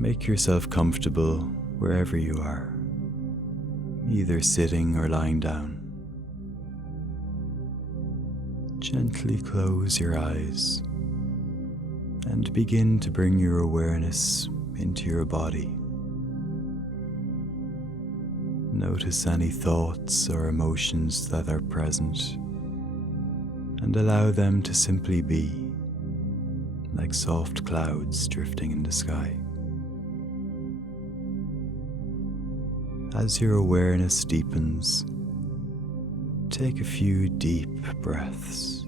Make yourself comfortable wherever you are, either sitting or lying down. Gently close your eyes and begin to bring your awareness into your body. Notice any thoughts or emotions that are present and allow them to simply be, like soft clouds drifting in the sky. As your awareness deepens, take a few deep breaths.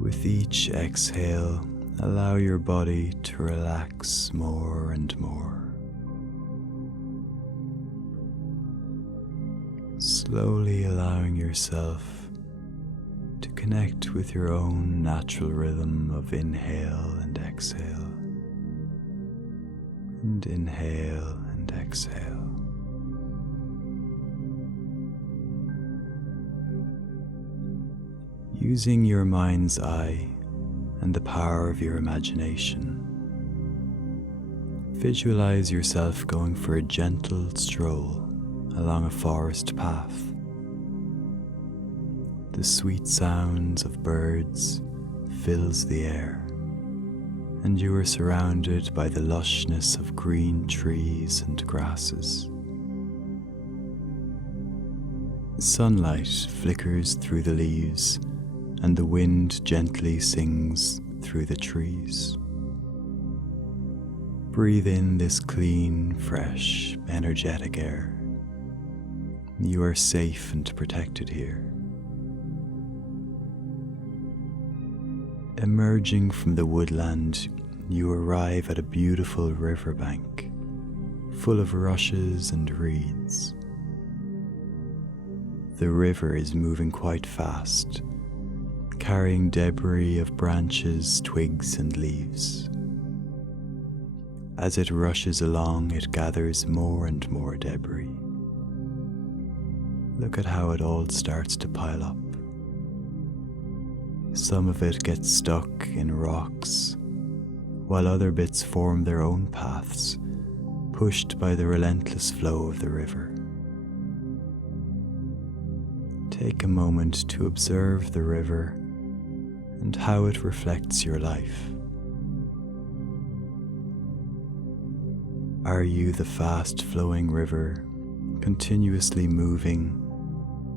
With each exhale, allow your body to relax more and more. Slowly allowing yourself to connect with your own natural rhythm of inhale and exhale, and inhale and exhale. Using your mind's eye and the power of your imagination, visualize yourself going for a gentle stroll along a forest path. The sweet sounds of birds fills the air, and you are surrounded by the lushness of green trees and grasses. Sunlight flickers through the leaves, and the wind gently sings through the trees. Breathe in this clean, fresh, energetic air. You are safe and protected here. Emerging from the woodland, you arrive at a beautiful riverbank, full of rushes and reeds. The river is moving quite fast, carrying debris of branches, twigs, and leaves. As it rushes along, it gathers more and more debris. Look at how it all starts to pile up. Some of it gets stuck in rocks, while other bits form their own paths, pushed by the relentless flow of the river. Take a moment to observe the river and how it reflects your life. Are you the fast-flowing river, continuously moving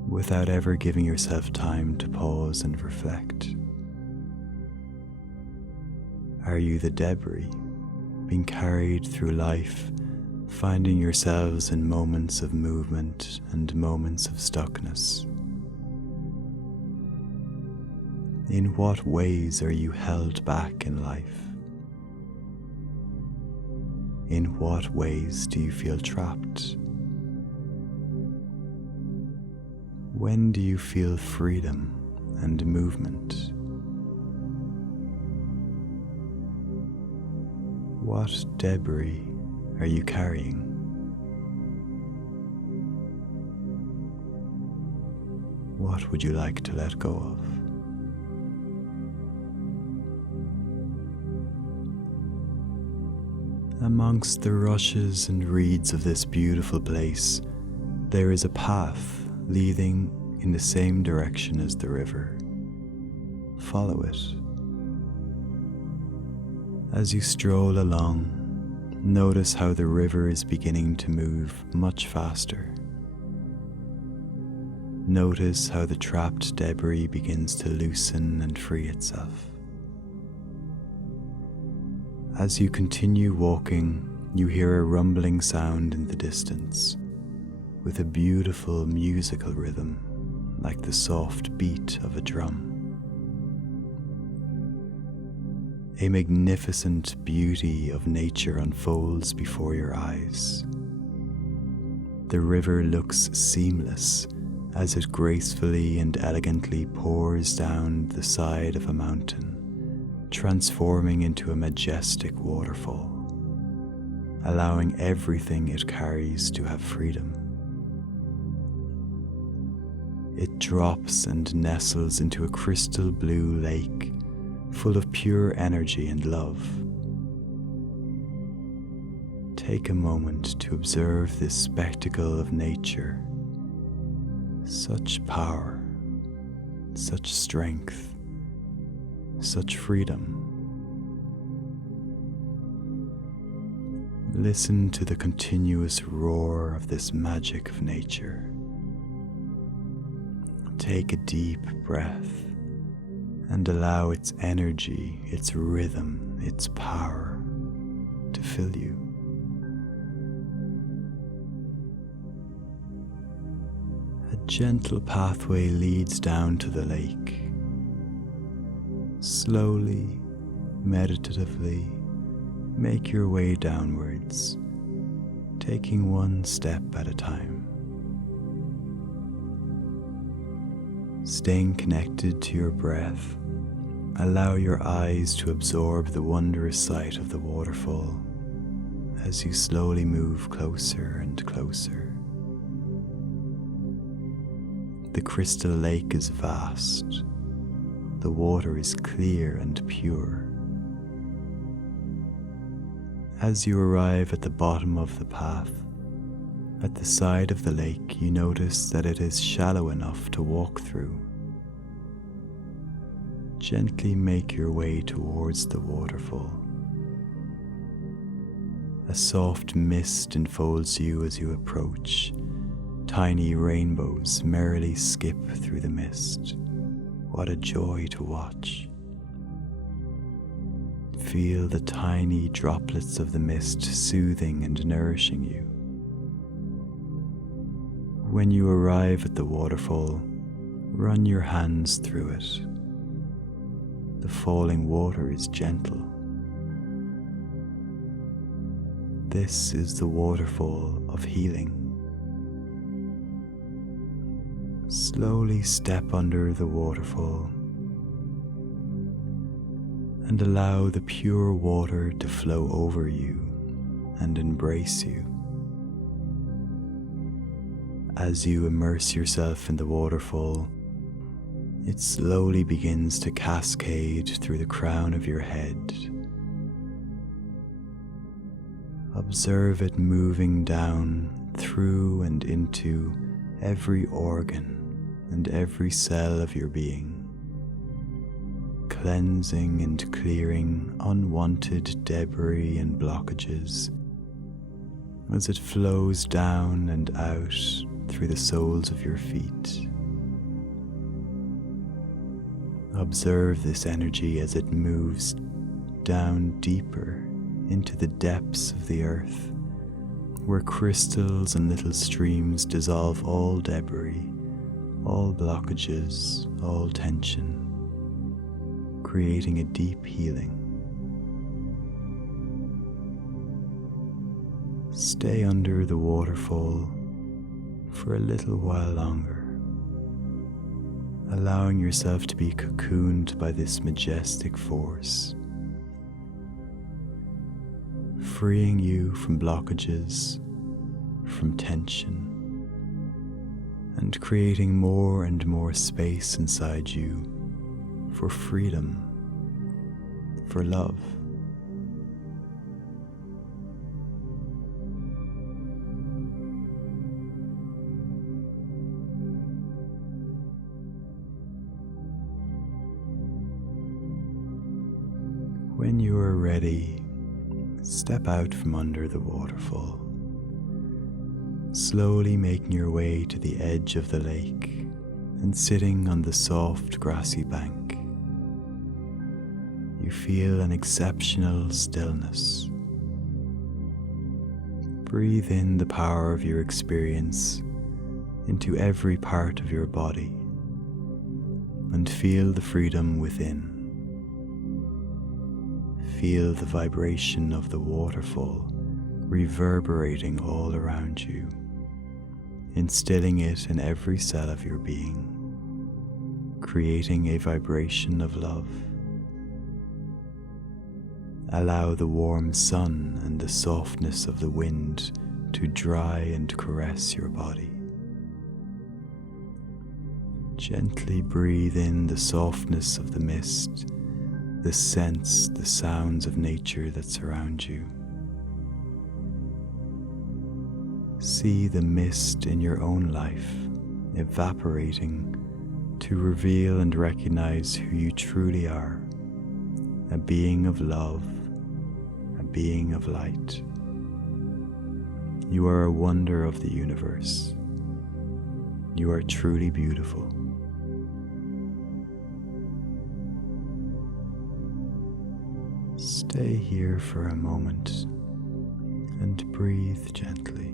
without ever giving yourself time to pause and reflect? Are you the debris, being carried through life, finding yourselves in moments of movement and moments of stuckness? In what ways are you held back in life? In what ways do you feel trapped? When do you feel freedom and movement? What debris are you carrying? What would you like to let go of? Amongst the rushes and reeds of this beautiful place, there is a path leading in the same direction as the river. Follow it. As you stroll along, notice how the river is beginning to move much faster. Notice how the trapped debris begins to loosen and free itself. As you continue walking, you hear a rumbling sound in the distance, with a beautiful musical rhythm, like the soft beat of a drum. A magnificent beauty of nature unfolds before your eyes. The river looks seamless as it gracefully and elegantly pours down the side of a mountain, transforming into a majestic waterfall, allowing everything it carries to have freedom. It drops and nestles into a crystal blue lake, full of pure energy and love. Take a moment to observe this spectacle of nature. Such power, such strength, such freedom. Listen to the continuous roar of this magic of nature. Take a deep breath and allow its energy, its rhythm, its power to fill you. A gentle pathway leads down to the lake. Slowly, meditatively, make your way downwards, taking one step at a time. Staying connected to your breath, allow your eyes to absorb the wondrous sight of the waterfall as you slowly move closer and closer. The crystal lake is vast. The water is clear and pure. As you arrive at the bottom of the path, at the side of the lake, you notice that it is shallow enough to walk through. Gently make your way towards the waterfall. A soft mist enfolds you as you approach. Tiny rainbows merrily skip through the mist. What a joy to watch. Feel the tiny droplets of the mist soothing and nourishing you. When you arrive at the waterfall, run your hands through it. The falling water is gentle. This is the waterfall of healing. Slowly step under the waterfall and allow the pure water to flow over you and embrace you. As you immerse yourself in the waterfall, it slowly begins to cascade through the crown of your head. Observe it moving down through and into every organ and every cell of your being, cleansing and clearing unwanted debris and blockages as it flows down and out through the soles of your feet. Observe this energy as it moves down deeper into the depths of the earth, where crystals and little streams dissolve all debris, all blockages, all tension, creating a deep healing. Stay under the waterfall for a little while longer, allowing yourself to be cocooned by this majestic force, freeing you from blockages, from tension, and creating more and more space inside you for freedom, for love. When you are ready, step out from under the waterfall, slowly making your way to the edge of the lake and sitting on the soft grassy bank. You feel an exceptional stillness. Breathe in the power of your experience into every part of your body and feel the freedom within. Feel the vibration of the waterfall reverberating all around you, instilling it in every cell of your being, creating a vibration of love. Allow the warm sun and the softness of the wind to dry and caress your body. Gently breathe in the softness of the mist sense the sounds of nature that surround you. See the mist in your own life evaporating to reveal and recognize who you truly are, a being of love, a being of light. You are a wonder of the universe. You are truly beautiful. Stay here for a moment and breathe gently.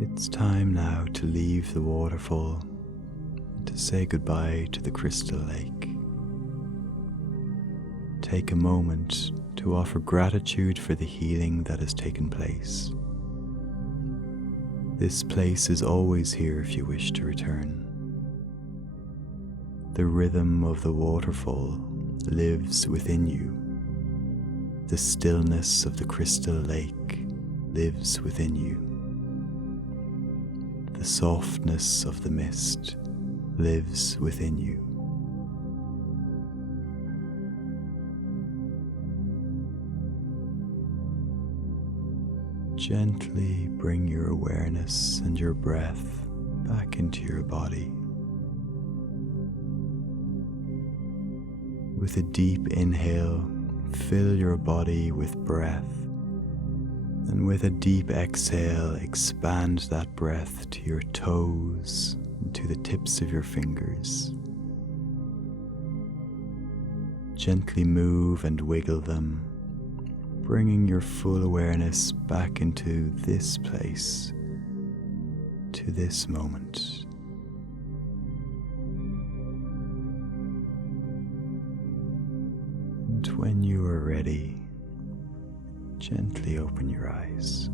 It's time now to leave the waterfall and to say goodbye to the crystal lake. Take a moment to offer gratitude for the healing that has taken place. This place is always here if you wish to return. The rhythm of the waterfall lives within you. The stillness of the crystal lake lives within you. The softness of the mist lives within you. Gently bring your awareness and your breath back into your body. With a deep inhale, fill your body with breath, and with a deep exhale, expand that breath to your toes and to the tips of your fingers. Gently move and wiggle them, bringing your full awareness back into this place, to this moment. And when you are ready, gently open your eyes.